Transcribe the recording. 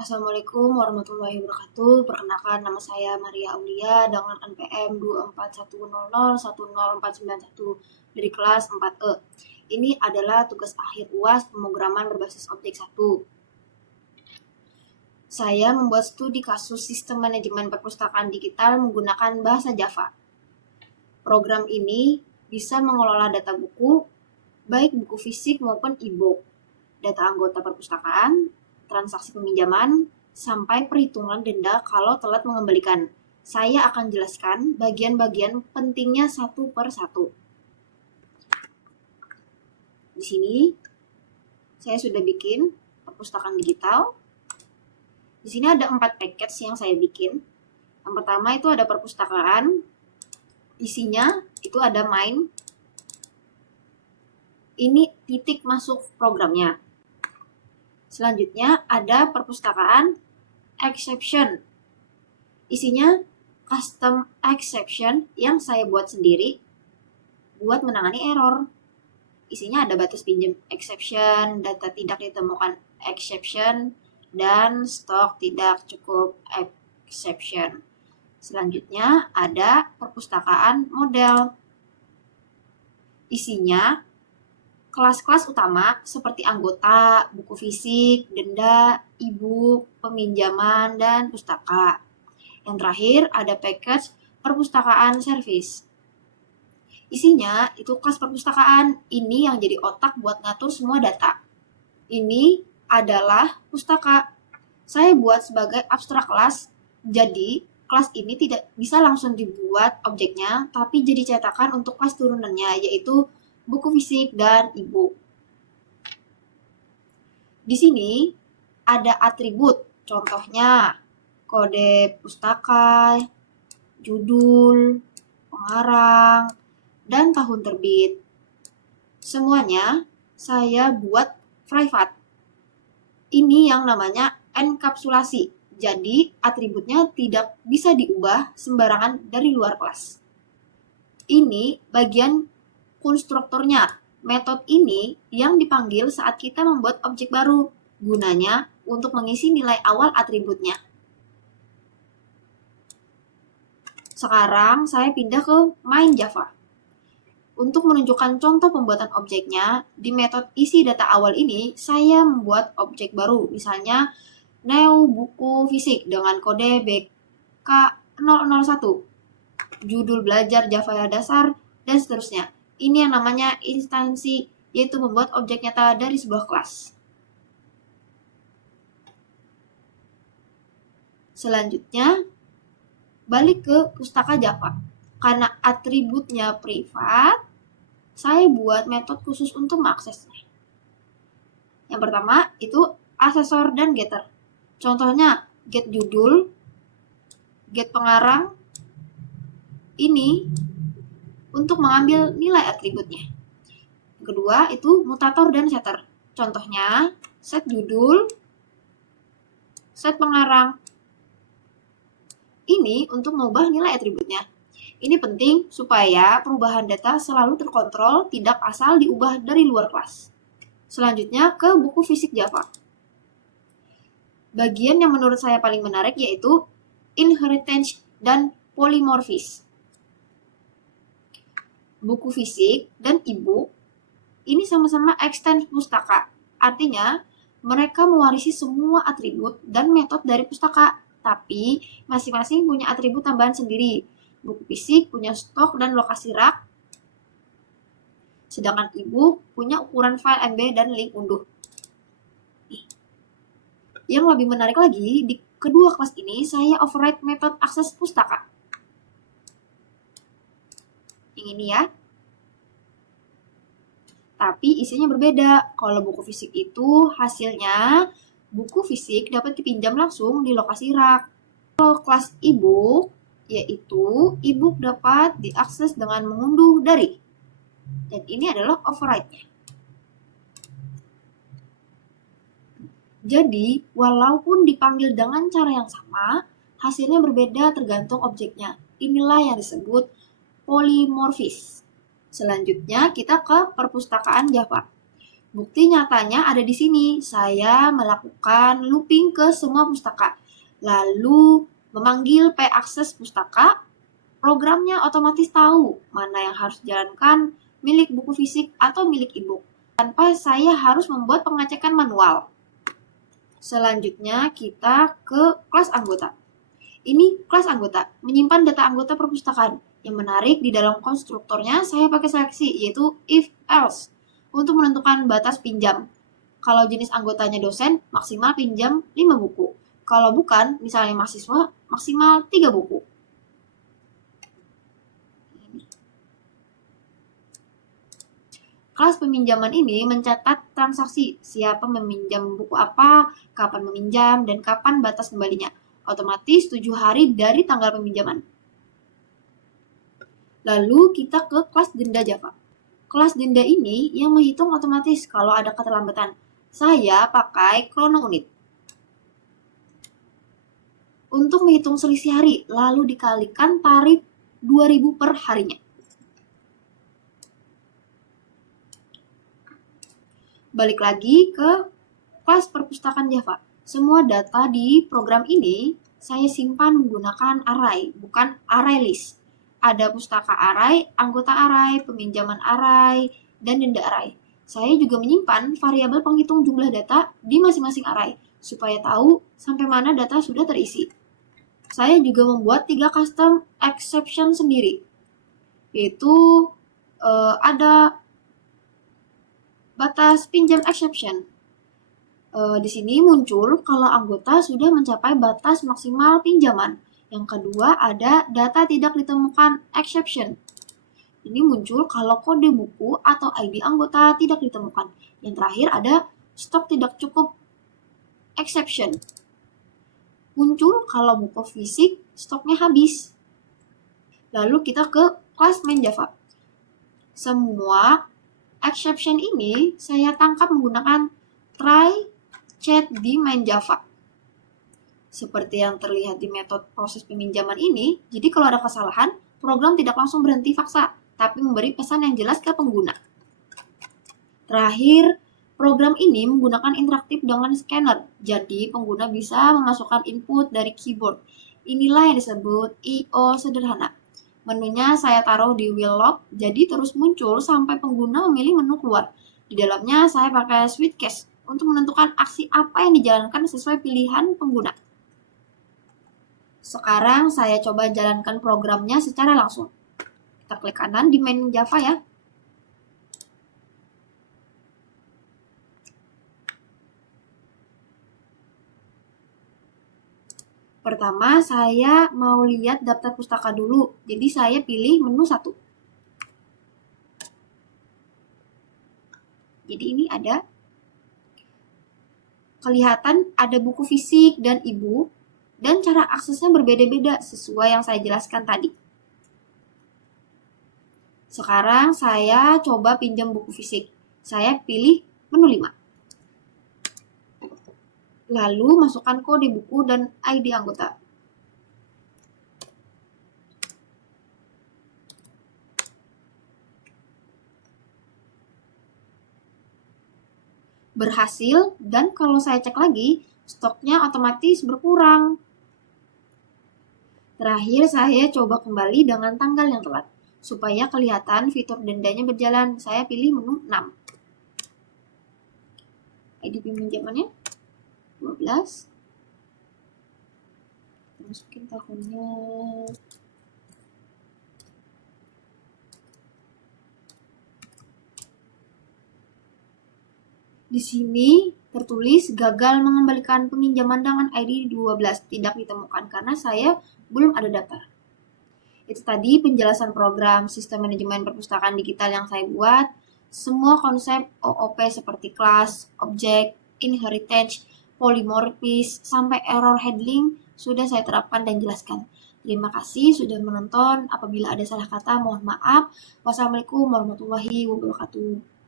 Assalamualaikum warahmatullahi wabarakatuh. Perkenalkan, nama saya Maria Aulia dengan NPM 241001049 dari kelas 4E. Ini adalah tugas akhir UAS pemrograman berbasis objek 1. Saya membuat studi kasus sistem manajemen perpustakaan digital menggunakan bahasa Java. Program ini bisa mengelola data buku, baik buku fisik maupun e-book, data anggota perpustakaan, transaksi peminjaman, sampai perhitungan denda kalau telat mengembalikan. Saya akan jelaskan bagian-bagian pentingnya satu per satu. Di sini saya sudah bikin perpustakaan digital. Di sini ada 4 package yang saya bikin. Yang pertama itu ada perpustakaan. Isinya itu ada main. Ini titik masuk programnya. Selanjutnya ada perpustakaan exception. Isinya custom exception yang saya buat sendiri buat menangani error. Isinya ada batas pinjam exception, data tidak ditemukan exception, dan stok tidak cukup exception. Selanjutnya ada perpustakaan model. Isinya kelas-kelas utama seperti anggota, buku fisik, denda, e-book, peminjaman, dan pustaka. Yang terakhir ada package perpustakaan service. Isinya itu kelas perpustakaan. Ini yang jadi otak buat ngatur semua data. Ini adalah pustaka. Saya buat sebagai abstrak kelas, jadi kelas ini tidak bisa langsung dibuat objeknya, tapi jadi cetakan untuk kelas turunannya, yaitu buku fisik dan e-book. Di sini ada atribut, contohnya kode pustaka, judul, pengarang, dan tahun terbit. Semuanya saya buat private. Ini yang namanya enkapsulasi. Jadi atributnya tidak bisa diubah sembarangan dari luar kelas. Ini bagian konstruktornya. Metode ini yang dipanggil saat kita membuat objek baru, gunanya untuk mengisi nilai awal atributnya. Sekarang saya pindah ke main Java. Untuk menunjukkan contoh pembuatan objeknya, di metode isi data awal ini, saya membuat objek baru, misalnya new buku fisik dengan kode BK001, judul belajar Java dasar, dan seterusnya. Ini yang namanya instansi, yaitu membuat objek nyata dari sebuah kelas. Selanjutnya, balik ke pustaka Java. Karena atributnya privat, saya buat metode khusus untuk mengaksesnya. Yang pertama, itu asesor dan getter. Contohnya, get judul, get pengarang, ini untuk mengambil nilai atributnya. Yang kedua itu mutator dan setter. Contohnya set judul, set pengarang. Ini untuk mengubah nilai atributnya. Ini penting supaya perubahan data selalu terkontrol, tidak asal diubah dari luar kelas. Selanjutnya ke buku fisik Java. Bagian yang menurut saya paling menarik yaitu inheritance dan polymorphism. Buku fisik dan e-book ini sama-sama extend pustaka. Artinya, mereka mewarisi semua atribut dan metode dari pustaka, tapi masing-masing punya atribut tambahan sendiri. Buku fisik punya stok dan lokasi rak, sedangkan e-book punya ukuran file MB dan link unduh. Yang lebih menarik lagi, di kedua kelas ini saya override metode akses pustaka. Yang ini ya. Tapi isinya berbeda. Kalau buku fisik itu hasilnya buku fisik dapat dipinjam langsung di lokasi rak. Kalau kelas e-book, yaitu e-book dapat diakses dengan mengunduh dari. Dan ini adalah override-nya. Jadi, walaupun dipanggil dengan cara yang sama, hasilnya berbeda tergantung objeknya. Inilah yang disebut polymorphism. Selanjutnya kita ke perpustakaan Java. Bukti nyatanya ada di sini. Saya melakukan looping ke semua pustaka, lalu memanggil pAkses pustaka. Programnya otomatis tahu mana yang harus dijalankan, milik buku fisik atau milik e-book, tanpa saya harus membuat pengecekan manual. Selanjutnya kita ke kelas anggota. Ini kelas anggota, menyimpan data anggota perpustakaan. Yang menarik, di dalam konstruktornya saya pakai seleksi, yaitu if else, untuk menentukan batas pinjam. Kalau jenis anggotanya dosen, maksimal pinjam 5 buku. Kalau bukan, misalnya mahasiswa, maksimal 3 buku. Kelas peminjaman ini mencatat transaksi, siapa meminjam buku apa, kapan meminjam, dan kapan batas kembalinya. Otomatis 7 hari dari tanggal peminjaman. Lalu kita ke kelas denda Java. Kelas denda ini yang menghitung otomatis kalau ada keterlambatan. Saya pakai Chrono Unit. Untuk menghitung selisih hari, lalu dikalikan tarif 2.000 per harinya. Balik lagi ke kelas perpustakaan Java. Semua data di program ini saya simpan menggunakan array, bukan array list. Ada pustaka array, anggota array, peminjaman array, dan denda array. Saya juga menyimpan variabel penghitung jumlah data di masing-masing array, supaya tahu sampai mana data sudah terisi. Saya juga membuat 3 custom exception sendiri, yaitu ada batas pinjam exception. Di sini muncul kalau anggota sudah mencapai batas maksimal pinjaman. Yang kedua ada data tidak ditemukan exception. Ini muncul kalau kode buku atau ID anggota tidak ditemukan. Yang terakhir ada stok tidak cukup exception. Muncul kalau buku fisik stoknya habis. Lalu kita ke kelas main Java. Semua exception ini saya tangkap menggunakan try chat di main Java. Seperti yang terlihat di metode proses peminjaman ini, jadi kalau ada kesalahan, program tidak langsung berhenti paksa, tapi memberi pesan yang jelas ke pengguna. Terakhir, program ini menggunakan interaktif dengan scanner, jadi pengguna bisa memasukkan input dari keyboard. Inilah yang disebut I/O sederhana. Menunya saya taruh di wheel lock, jadi terus muncul sampai pengguna memilih menu keluar. Di dalamnya saya pakai switch case untuk menentukan aksi apa yang dijalankan sesuai pilihan pengguna. Sekarang saya coba jalankan programnya secara langsung. Kita klik kanan di main Java ya. Pertama, saya mau lihat daftar pustaka dulu. Jadi saya pilih menu 1. Jadi ini ada kelihatan ada buku fisik dan e-book, dan cara aksesnya berbeda-beda sesuai yang saya jelaskan tadi. Sekarang saya coba pinjam buku fisik. Saya pilih menu 5. Lalu masukkan kode buku dan ID anggota. Berhasil, dan kalau saya cek lagi, stoknya otomatis berkurang. Terakhir, saya coba kembali dengan tanggal yang telat. Supaya kelihatan fitur dendanya berjalan, saya pilih menu 6. ID peminjamannya 12. Masukin tahunnya. Di sini tertulis gagal mengembalikan peminjaman dengan ID 12 tidak ditemukan karena saya belum ada daftar. Itu tadi penjelasan program sistem manajemen perpustakaan digital yang saya buat. Semua konsep OOP seperti kelas, objek, inheritance, polymorphism, sampai error handling sudah saya terapkan dan jelaskan. Terima kasih sudah menonton. Apabila ada salah kata, mohon maaf. Wassalamualaikum warahmatullahi wabarakatuh.